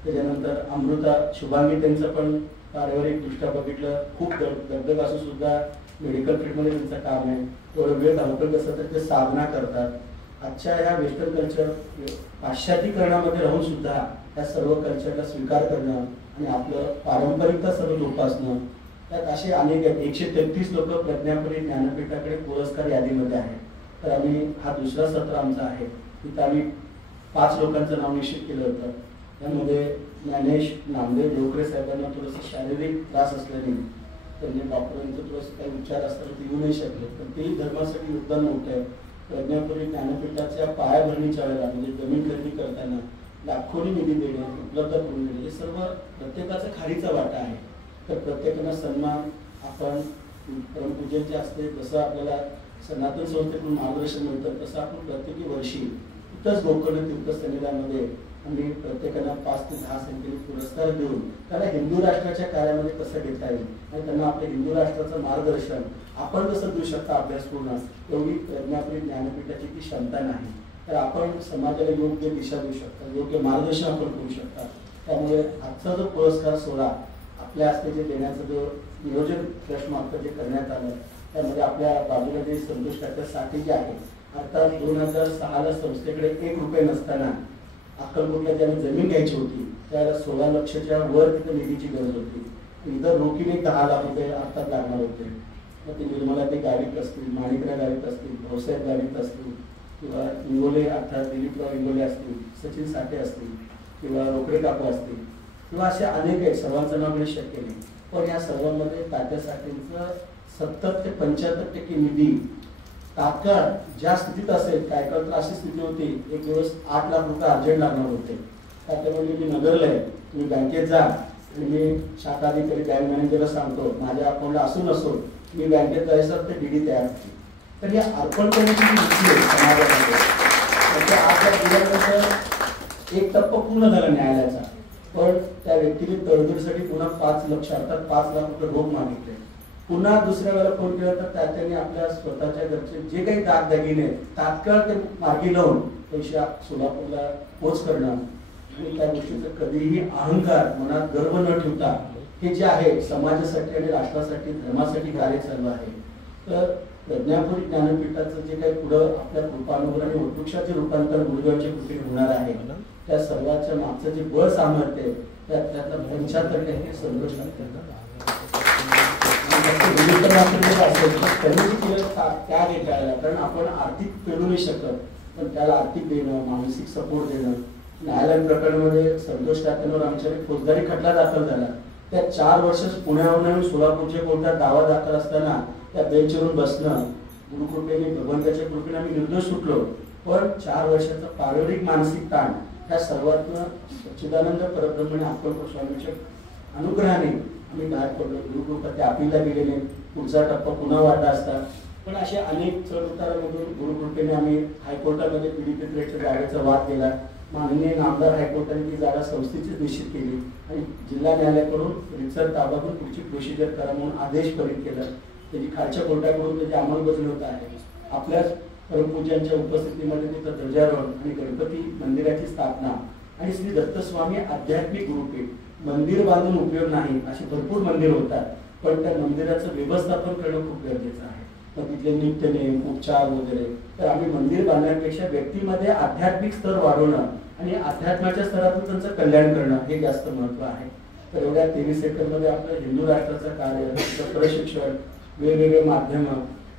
त्याच्यानंतर अमृता शुभांगी त्यांचं पण पारिवारिक दृष्ट्या बघितलं खूप दगदग असून सुद्धा मेडिकल फील्डमध्ये त्यांचं काम आहे. थोडं वेळ धावपळ कसं तर ते साधना करतात. आजच्या ह्या वेस्टर्न कल्चर पाश्चात्तीकरणामध्ये राहून सुद्धा या सर्व कल्चरला स्वीकार करणं आणि आपलं पारंपरिकता सर्व जोपासणं, त्यात असे अनेक आहेत. 133 लोक प्रज्ञापीठ, ज्ञानपीठाकडे पुरस्कार यादीमध्ये आहेत. तर आम्ही हा दुसरा सत्र आमचा आहे. तिथं आम्ही 5 लोकांचं नाव निश्चित केलं होतं. त्यामध्ये ज्ञानेश नामदेव डोकरे साहेबांना थोडंसं शारीरिक त्रास असल्याने त्यांनी डॉक्टरांचं थोडंसं काही उपचार असताना ते येऊ नाही शकले, पण तेही धर्मासाठी योगदान मोठं आहे. प्रज्ञापीठ ज्ञानपीठाच्या पायाभरणीच्या वेळेला म्हणजे जमीन खरेदी करताना लाखोनी निधी देणे, उपलब्ध करून देणे, हे सर्व प्रत्येकाचा खारीचा वाटा आहे. तर प्रत्येकाला सन्मान आपण परमपूजनचे असते, जसं आपल्याला सनातन संस्थेकडून मार्गदर्शन मिळतं तसं आपण प्रत्येकी वर्षी इथंच गोकर्ण तीर्थ सन्निधानामध्ये आम्ही प्रत्येकाला 5 ते 10 संख्येने पुरस्कार देऊन त्याला हिंदू राष्ट्राच्या कार्यामध्ये कसं घेता येईल आणि त्यांना आपल्या हिंदू राष्ट्राचं मार्गदर्शन आपण कसं देऊ शकता अभ्यासपूर्ण, एवढी प्रज्ञापीठ ज्ञानपीठाची ती क्षमता नाही. तर आपण समाजाला योग्य दिशा देऊ शकता, योग्य मार्गदर्शन आपण करू शकता. त्यामुळे आजचा जो पुरस्कार सोहळा आपल्या हस्ते जे देण्याचं जो नियोजन फ्लॅशमार्फत जे करण्यात आलं त्यामध्ये आपल्या बाजूला जे संतोष काका साठे जे आहे, अर्थात 2006ला संस्थेकडे 1 रुपये नसताना अक्कलकोटला ज्याने जमीन घ्यायची होती त्याला 16 लक्षच्या वर तिथे निधीची गरज होती. इतर रोखीने 10 लाख रुपये अर्थात लागणार होते. मग ते निर्मला ते गाडीत असतील, माणिकराव गाडीत असतील, भाऊसाहेब गाडीत असतील किंवा इंगोले अर्थात दिलीपराव इंगोले असतील, सचिन साठे असतील, किंवा रोकडे काका असतील किंवा असे अनेक आहेत, सर्वांचं नाव घेणे शक्य नाही. पण या सर्वांमध्ये तात्या साठेंचं 70 ते 75% निधी तात्काळ ज्या स्थितीत असेल, काय तर अशी स्थिती होती, एक दिवस 8 लाख रुपये अर्जंट लागणार होते. तात्या म्हणजे मी नगरला आहे, तुम्ही बँकेत जा आणि मी शाखा अधिकारी बँक मॅनेजरला सांगतो माझ्या अकाउंटला असू नसो मी बँकेत जायचं ते डीडी तयार होती. तर ही अर्पण करण्याची वृत्ती आहे समाजामध्ये. 8 लाख दिल्यानंतर एक टप्पा पूर्ण झाला न्यायालयाचा, पण त्या व्यक्तीने तडजोडीसाठी पुन्हा 5 लाख अर्थात 5 लाख रुपये रोख मागितले. पुन्हा दुसऱ्या वेळेला फोन केला तर त्याने आपल्या स्वतःच्या घरचे जे काही दागदागिने तात्काळ ते मार्गी लावून पैसे सोलापूरला पोच करणं आणि त्या गोष्टीचं कधीही अहंकार मनात गर्व न ठेवता हे जे आहे समाजासाठी आणि राष्ट्रासाठी धर्मासाठी कार्य चालू आहे. तर प्रज्ञापुरी ज्ञानपीठाचं जे काही पुढं आपल्या कृपानुग्रह आणि वटवृक्षाचे रूपांतर गुरुदेवांच्या कृपेने होणार आहे त्या सर्वांच्या मागचं जे बळ सामर्थ्य आहे त्यातला 75% संतोष त्याग येता, कारण आपण आर्थिक पेलू नाही शकत पण त्याला आर्थिक देणं, मानसिक सपोर्ट देणं. न्यायालयीन प्रकरणामध्ये संतोष काकांवर आमच्याकडे फौजदारी खटला दाखल झाला. त्या 4 वर्ष पुण्याहून सोलापूरच्या कोर्टात दावा दाखल असताना त्या बेंचवरून बसणं, गुरुकृपेने भगवंताच्या कृपेने आम्ही निर्दोष सुटलो. पण 4 वर्षाचा पारिवारिक मानसिक ताण ह्या सर्वातनं सच्चिदानंद परब्रह्मने अक्कलकोट स्वामीच्या अनुग्रहाने आम्ही बाहेर पडलो. गुरुकृपा ते अपीलला गेलेले, पुढचा टप्पा पुन्हा वाढला असता. पण असे अनेक चढउतारामधून गुरुकृपेने आम्ही हायकोर्टामध्ये पीडित रेटच्या जागेचा वाद केला. माननीय नामदार हायकोर्टाने ती जागा संस्थेचीच निश्चित केली आणि जिल्हा न्यायालयाकडून रितसर ताबा घेऊन पुढची प्रोसिजर करा म्हणून आदेश पारित केला. त्याची खालच्या कोर्टाकडून त्याची अंमलबजावणी होत आहे. आपल्याच परमपूज्यांच्या उपस्थितीमध्ये तिथं ध्वजारोहण आणि गणपती मंदिराची स्थापना आणि श्री दत्तस्वामी आध्यात्मिक गुरुपीठ. मंदिर बांधून उपयोग नाही, अशी भरपूर मंदिर होतात, पण त्या मंदिराचं व्यवस्थापन करणं खूप गरजेचं आहे. मग तिथले नित्यनेम, उपचार वगैरे. तर आम्ही मंदिर बांधण्यापेक्षा व्यक्तीमध्ये आध्यात्मिक स्तर वाढवणं आणि अध्यात्माच्या स्तरातून त्यांचं कल्याण करणं हे जास्त महत्व आहे. तर एवढ्या 23 एकरमध्ये आपलं हिंदू राष्ट्राचं कार्य, प्रशिक्षण, वेगवेगळे माध्यम,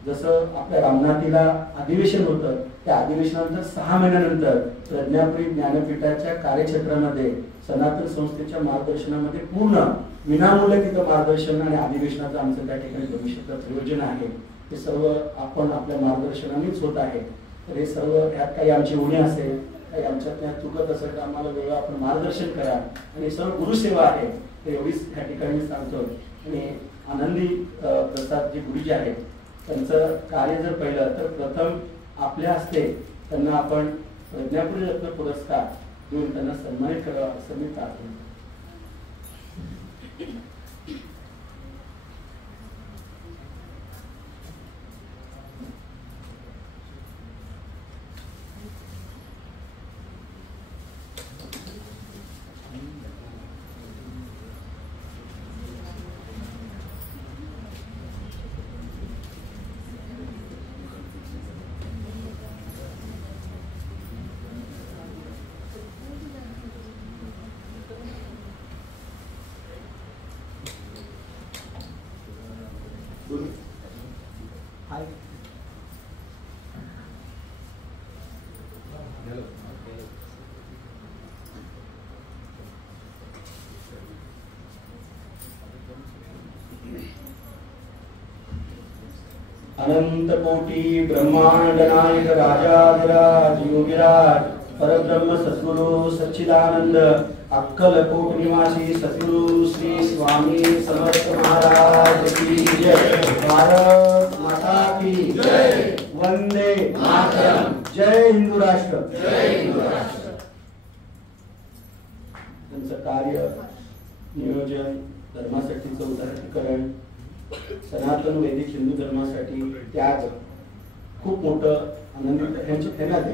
जसं आपल्या रामनाथीला अधिवेशन होतं त्या अधिवेशनानंतर 6 महिन्यानंतर प्रज्ञापुरी ज्ञानपीठाच्या कार्यक्षेत्रामध्ये सनातन संस्थेच्या मार्गदर्शनामध्ये पूर्ण विनामूल्य तिथं मार्गदर्शन आणि अधिवेशनाचं आमचं त्या ठिकाणी भविष्याचं प्रयोजन आहे. हे सर्व आपण आपल्या मार्गदर्शनानेच होत आहे. तर हे सर्व यात काही आमची उणी असेल, काही आमच्यात चुकत असेल तर आम्हाला वेगळं आपण मार्गदर्शन करा. आणि सर्व गुरुसेवा आहे तर एवढीच ह्या ठिकाणी सांगतो. आणि आनंदी प्रसाद जे गुरुजी आहेत त्यांचं कार्य जर पाहिलं तर प्रथम आपल्या हस्ते त्यांना आपण प्रज्ञापुरी रत्न पुरस्कार देऊन त्यांना सन्मानित करावा असं मी प्रार्थना. अनंत कोटि ब्रह्मांड नायक राजाधिराज योगिराज परब्रह्म सद्गुरु सच्चिदानंद अक्कलकोट निवासी सद्गुरु श्री स्वामी समर्थ महाराज की जय. भारत माता की जय. वंदे मातरम. जय हिंदू राष्ट्र. जय हिंदू राष्ट्र. त्यांचं कार्य, नियोजन, धर्मासाठीचं उदाहरणीकरण, सनातन वैदिक हिंदू धर्मासाठी त्याग खूप मोठं आनंदित ह्यांची फेना दे.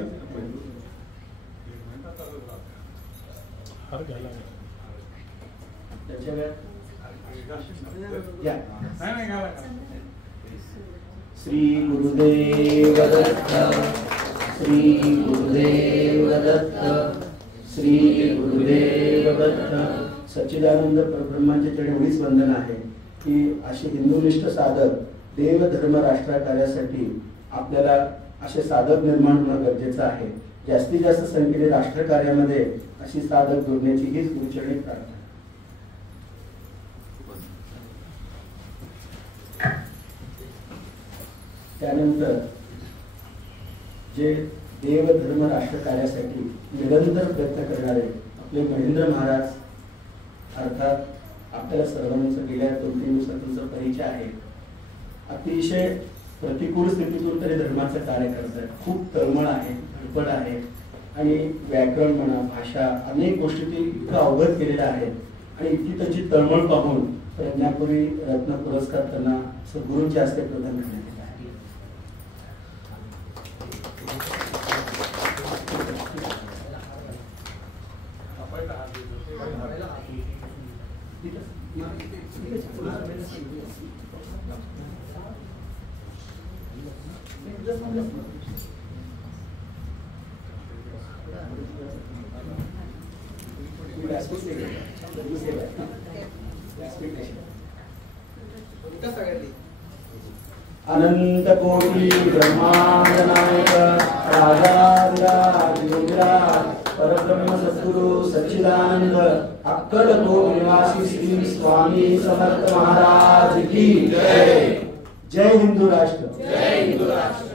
श्री गुरुदेव दत्त. श्री गुरुदेव दत्त. श्री गुरुदेव दत्त. सच्चिदानंद परब्रह्मांच्या चरणी एवढीच वंदन आहे की असे हिंदुनिष्ठ साधक देव धर्म राष्ट्र कार्यासाठी आपल्याला असे साधक निर्माण होणं गरजेचं आहे. जास्तीत जास्त संख्येने राष्ट्रकार्यामध्ये अशी साधक जोडण्याची हीच गुरुचरणी प्रार्थना. त्यानंतर जे देव धर्म राष्ट्रकार्यासाठी निरंतर प्रयत्न करणारे आपले महेंद्र महाराज, अर्थात आपल्याला सर्वांचा गेल्या 2-3 दिवसांचा परिचय आहे. अतिशय प्रतिकूल स्थितीतून तरी धर्माचं कार्य करतात. खूप तळमळ आहे, धडपड आहे आणि व्याकरण म्हणा, भाषा, अनेक गोष्टी ते इतकं अवगत केलेल्या आहेत. आणि इतकी त्यांची तळमळ पाहून प्रज्ञापुरी रत्न पुरस्कार त्यांना सद्गुरूंच्या हस्ते प्रदान करण्यात येत आहे. अनंत कोटी ब्रह्मांड नायक राजाधिराज योगीराज परब्रह्म सद्गुरु सच्चिदानंद अक्कलकोट निवासी श्री स्वामी समर्थ महाराज की जय. जय हिंदू राष्ट्र. जय हिंदू राष्ट्र.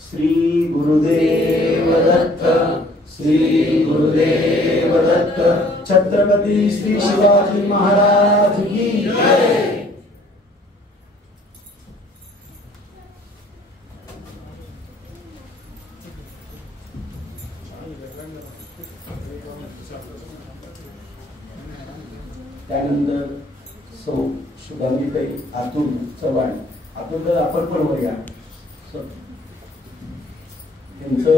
श्री गुरुदेव दत्त. श्री गुरुदेव दत्त. छत्रपती श्री शिवाजी महाराज की जय. त्यानंतर सौ शुभांगीताई अतुल चव्हाण. अतुल तर आपण पण वर या. त्यांचं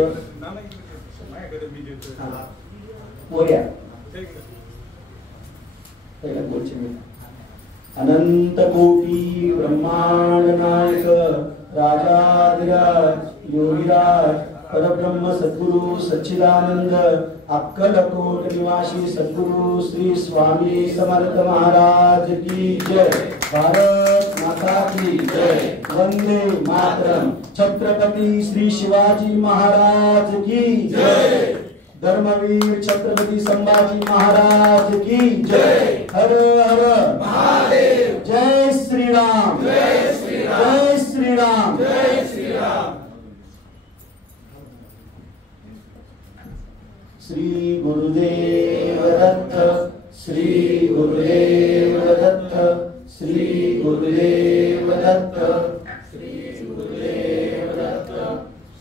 बोल्या पहिला गोलचे मी. अनंत कोटी ब्रह्मांड नायक राजाधिराज योगीराज परब्रह्म सद्गुरु सच्चिदानंद अक्कलकोट निवासी सद्गुरु श्री स्वामी समर्थ महाराज की जय. भारत माता की जय. वंदे मातरम. छत्रपती श्री शिवाजी महाराज की जय. धर्मवीर छत्रपती संभाजी महाराज की जय. हर हर महादेव. जय श्री राम. जय श्री राम. जय श्री राम. जय श्री राम. श्री गुरुदेव दत्त. श्री गुरुदेव दत्त. श्री गुरुदेव दत्त. श्री गुरुदेव दत्त.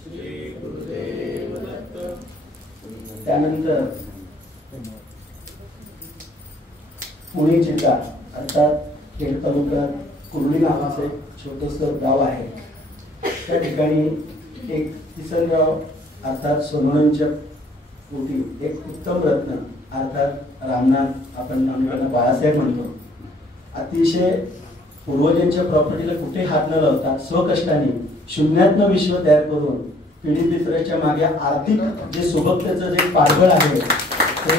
श्री गुरुदेव दत्त. त्यानंतर पुणे जिल्हा अर्थात खेड तालुक्यात कुर्ली नावाचं एक छोटंसं गाव आहे. त्या ठिकाणी एक किसनराव अर्थात सोनवणेंच्या पोटी एक उत्तम रत्न अर्थात रामनाथ, आपण त्यांना बाळासाहेब म्हणतो, अतिशय पूर्वजांच्या प्रॉपर्टीला कुठे हात न लावता स्वकष्टाने शून्यातनं विश्व तयार करून पिढीपितराच्या मागे आर्थिक जे सुबकतेचं जे पाठबळ आहे ते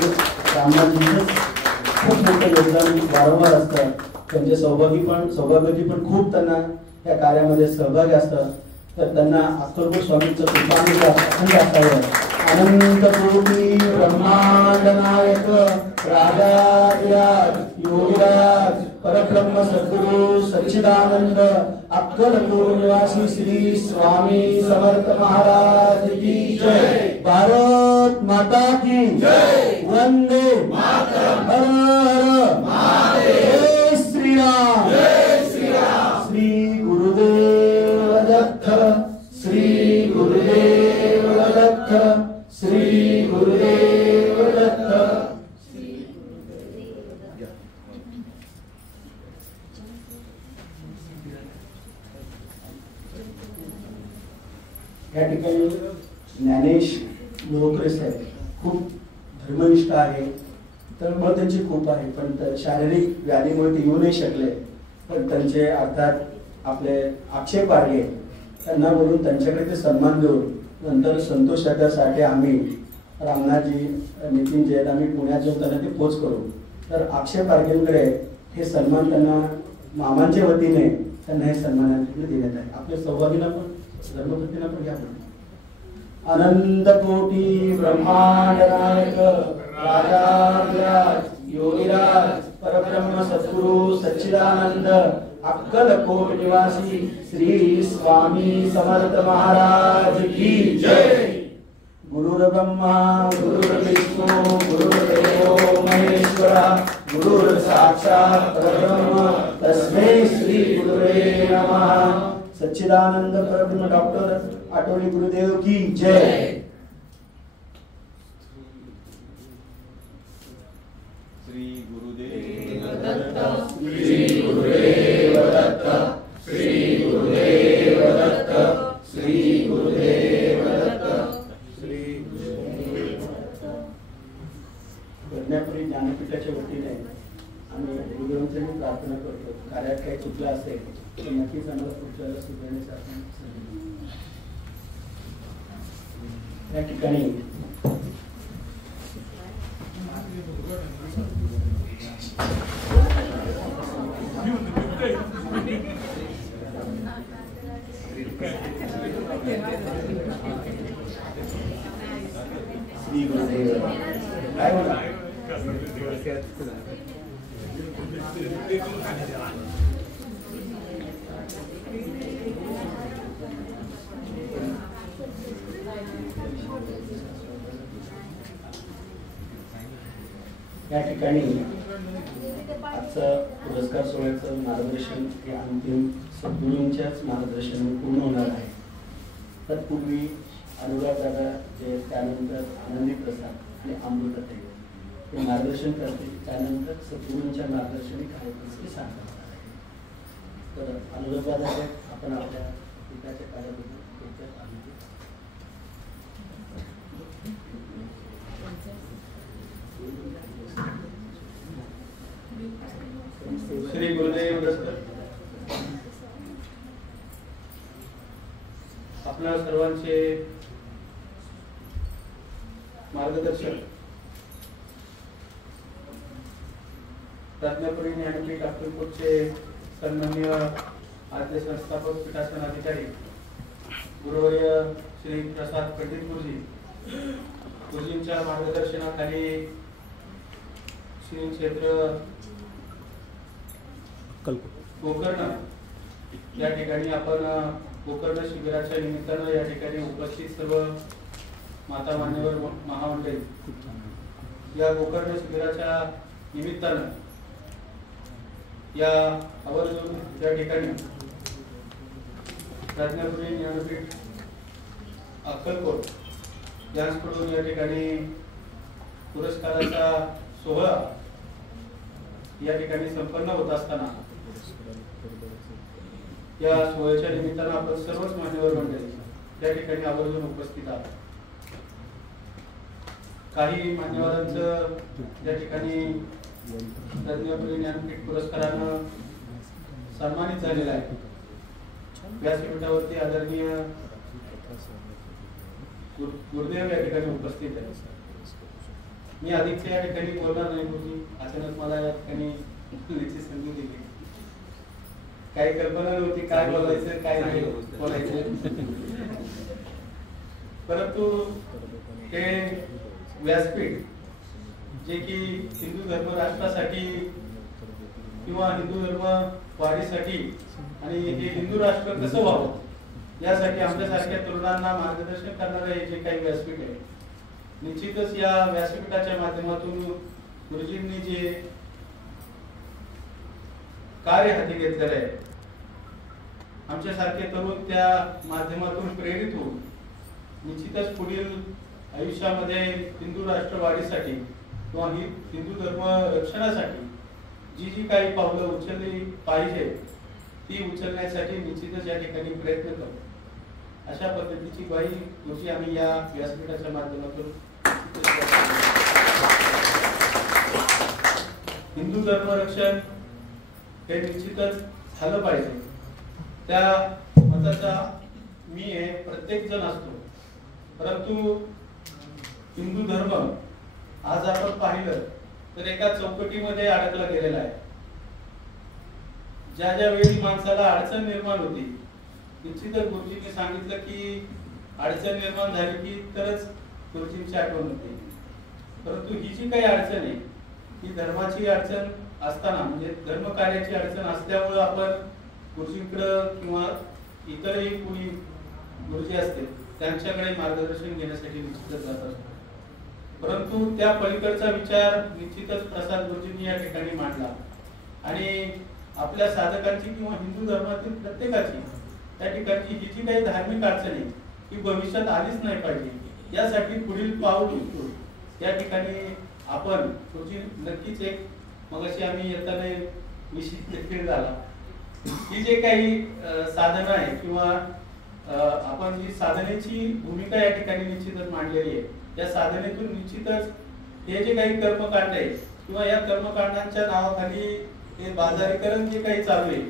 रामनाथजींचं खूप मोठं योगदान वारंवार असतं. त्यांचे सौभाग्याची पण खूप त्यांना या कार्यामध्ये सहभागी असतं. तर त्यांना अक्कलकोट स्वामींचं कृपानुसार असावं. अनंत कोटी ब्रह्मांड नायक राजाधिराज योगीराज परब्रह्म सद्गुरु सच्चिदानंद अक्कलकोट निवासी श्री स्वामी समर्थ महाराज की जय. भारत माता की जय. वंदे मातरम. हर हर महादेव. जय श्री राम. जय श्री राम. श्री गुरुदेव दत्त. श्री गुरुदेव दत्त. श्री गुरुदेव दत्त. या ठिकाणी ज्ञानेश मोहकरे साहेब खूप धर्मनिष्ठ आहे. तर मग त्यांची खूप आहे, पण शारीरिक व्याधीमुळे ते येऊ नाही शकले. पण त्यांचे अर्थात आपले आक्षेप आहे त्यांना बोलून त्यांच्याकडे ते सन्मान देऊन नंतर संतोष साठे आम्ही रामनाथजी नितीन जैन आम्ही पुण्यात जाऊन त्यांना ते पोच करू. तर अक्षय पारगेंकडे हे सन्मान त्यांना मामांच्या वतीने त्यांना हे सन्मानाने देण्यात आहे. आपल्या सहभागींना पण धर्मपत्नींना पण घ्या. अनंत कोटी ब्रह्मांड नायक राजाधिराज योगिराज परब्रह्म सद्गुरु सच्चिदानंद अक्कलकोट निवासी श्री स्वामी समर्थ महाराज की जय. गुरुर् ब्रह्मा गुरुर्विष्णू गुरुर्देवो महेश्वरा गुरुर् साक्षात् परब्रह्म तस्मै श्री गुरुवे नमः. सच्चिदानंद परब्रह्म डॉक्टर आठवले गुरुदेव की जय. श्री गुरुदेव दत्त. श्री गुरुदेव दत्त. श्री गुरुदेव दत्त. श्री गुरुदेव दत्त. श्री प्रज्ञापुरी ज्ञानपीठाच्या वतीने आम्ही गुरुग्रंथांनी प्रार्थना करतो. कार्यात काही चुकलं असेल तर नक्कीच आम्हाला पुढच्याला सुधारण्याचा आपण या ठिकाणी श्री गुरुदेव काय बोला या ठिकाणी आजचं पुरस्कार सोहळ्याचं मार्गदर्शन हे अंतिम सद्गुरूंच्याच मार्गदर्शनाने पूर्ण होणार आहे. तत्पूर्वी अनुराग दादा जे त्यानंतर आनंदी प्रसाद आणि अमृताताई हे मार्गदर्शन करतील. त्यानंतर सद्गुरूंच्या मार्गदर्शनाने कार्यक्रमाचे सांगणार आहे. तर अनुराग दादा आपण आपल्या पिताच्या कार्याबद्दल श्री गुरुदेव दत्त. आपल्या सर्वांचे मार्गदर्शन प्रज्ञापुरी ज्ञानपीठ अक्कलकोटचे सन्माननीय आद्य संस्थापक पीठासन अधिकारी गुरुवर्य श्री प्रसाद पंडित गुरुजींच्या मार्गदर्शनाखाली श्री क्षेत्र गोकर्ण या ठिकाणी आपण गोकर्ण शिबिराच्या निमित्तानं या ठिकाणी उपस्थित सर्व माता मान्यवर महामंडळी या गोकर्ण शिबिराच्या निमित्तानं या आवर्जून या ठिकाणी प्रज्ञापुरी ज्ञानपीठ अक्कलकोट यांच्याकडून या ठिकाणी पुरस्काराचा सोहळा या ठिकाणी संपन्न होत असताना या सोहळ्याच्या निमित्तानं आपण सर्वच मान्यवर मंडळी या ठिकाणी आवर्जून उपस्थित आहात. काही मान्यवरांचं या ठिकाणी प्रज्ञापुरी ज्ञानपीठ पुरस्कारानं सन्मानित झालेला आहे. व्यासपीठावरती आदरणीय गुरुदेव या ठिकाणी उपस्थित आहे. मी अधिक या ठिकाणी बोलणार नाही. गुरुजी अचानक मला या ठिकाणी संधी दिली. काही कल्पना नव्हती काय बोलायचं काय नाही बोलायचं. परंतु हे व्यासपीठ जे की हिंदू धर्म राष्ट्रासाठी किंवा हिंदू धर्म वाढीसाठी आणि हे हिंदू राष्ट्र कसं व्हावं यासाठी आमच्यासारख्या तरुणांना मार्गदर्शन करणारे हे जे काही व्यासपीठ आहे, निश्चितच या व्यासपीठाच्या माध्यमातून गुरुजींनी जे कार्य हाती घेतलेलं आहे, आमच्यासारखे तरुण त्या माध्यमातून प्रेरित होऊन निश्चितच पुढील आयुष्यामध्ये हिंदू राष्ट्रवाढीसाठी किंवा हिंदू धर्म रक्षणासाठी जी जी काही पावलं उचलली पाहिजे ती उचलण्यासाठी निश्चितच या ठिकाणी प्रयत्न करतो. अशा पद्धतीची ग्वाही गुरुजी आम्ही या व्यासपीठाच्या माध्यमातून हिंदू धर्म रक्षण हे निश्चितच झालं पाहिजे त्या मताचा मी हे प्रत्येक जण असतो. परंतु हिंदू धर्म आज आपण पाहिलं तर एका चौकटीमध्ये अडकला गेलेला आहे. ज्या ज्या वेळी माणसाला अडचण निर्माण होती, निश्चितच गुरुजींनी सांगितलं की अडचण निर्माण झाली की तरच गुरुजींची आठवण होते. परंतु ही जी काही अडचण आहे ही धर्माची अडचण असताना, म्हणजे धर्म कार्याची अडचण असल्यामुळे आपण गुरुजींकडं किंवा इतरही कोणी गुरुजी असते त्यांच्याकडे मार्गदर्शन घेण्यासाठी निश्चितच जात असतो. परंतु त्या पलीकडचा विचार निश्चितच प्रसाद गुरुजींनी या ठिकाणी मांडला आणि आपल्या साधकांची किंवा हिंदू धर्मातील प्रत्येकाची त्या ठिकाणची ही जी काही धार्मिक अडचण आहे ही भविष्यात आलीच नाही पाहिजे, यासाठी पुढील पाऊल उचलून या ठिकाणी आपण गुरुजी नक्कीच एक मगाशी आम्ही येताना विषय देखील झाला, ही जे काही साधना आहे किंवा आपण जी साधनेची भूमिका या ठिकाणी निश्चितच मांडलेली आहे, या साधनेतून निश्चितच हे जे काही कर्मकांड आहे किंवा या कर्मकांडांच्या नावाखाली हे बाजारीकरण जे काही चालू आहे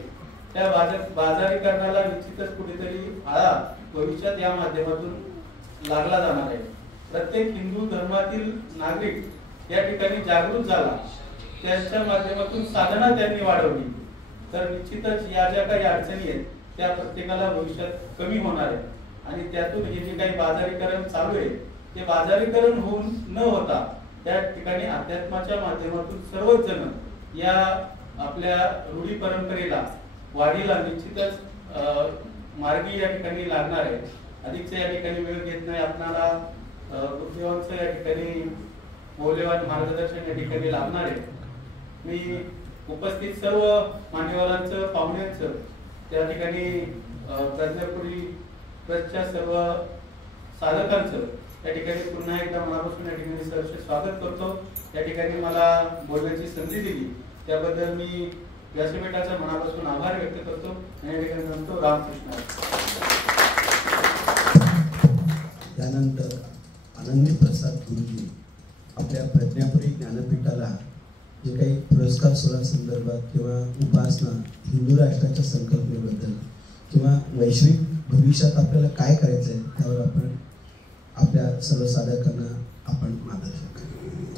त्या बाजारीकरणाला निश्चितच कुठेतरी आळा भविष्यात या माध्यमातून लागला जाणार आहे. प्रत्येक हिंदू धर्मातील नागरिक या ठिकाणी जागृत झाला, त्यांच्या माध्यमातून साधना त्यांनी वाढवली तर निश्चितच या ज्या काही अडचणी आहेत त्या प्रत्येकाला भविष्यात कमी होणार आहे आणि त्यातून हे जे काही बाजारीकरण चालू आहे ते बाजारीकरण होऊन न होता त्या ठिकाणी अध्यात्माच्या माध्यमातून सर्वच जण या आपल्या रूढी परंपरेला वाढीला निश्चितच मार्गी या ठिकाणी लागणार आहे. अधिकच्या या ठिकाणी वेळ घेत नाही, आपणाला गुरुदेवांचं या ठिकाणी मौल्यवान मार्गदर्शन या ठिकाणी लाभणार आहे. मी उपस्थित सर्व मान्यवरांचं पाहुण्यांचं त्या ठिकाणी प्रज्ञापुरी ट्रस्टच्या सर्व साधकांचं या ठिकाणी पुन्हा एकदा मनापासून या ठिकाणी सहर्ष स्वागत करतो. या ठिकाणी मला बोलण्याची संधी दिली त्याबद्दल मी व्यासपीठाचा मनापासून आभार व्यक्त करतो आणि या ठिकाणी म्हणतो रामकृष्ण. त्यानंतर आनंदी प्रसाद गुरुजी आपल्या प्रज्ञापुरी ज्ञानपीठाला जे काही पुरस्कार सोहळा संदर्भात किंवा उपासना हिंदू राष्ट्राच्या संकल्पनेबद्दल किंवा वैश्विक भविष्यात आपल्याला काय करायचं आहे त्यावर आपण आपल्या सर्व साधकांना आपण मार्गदर्शन करू.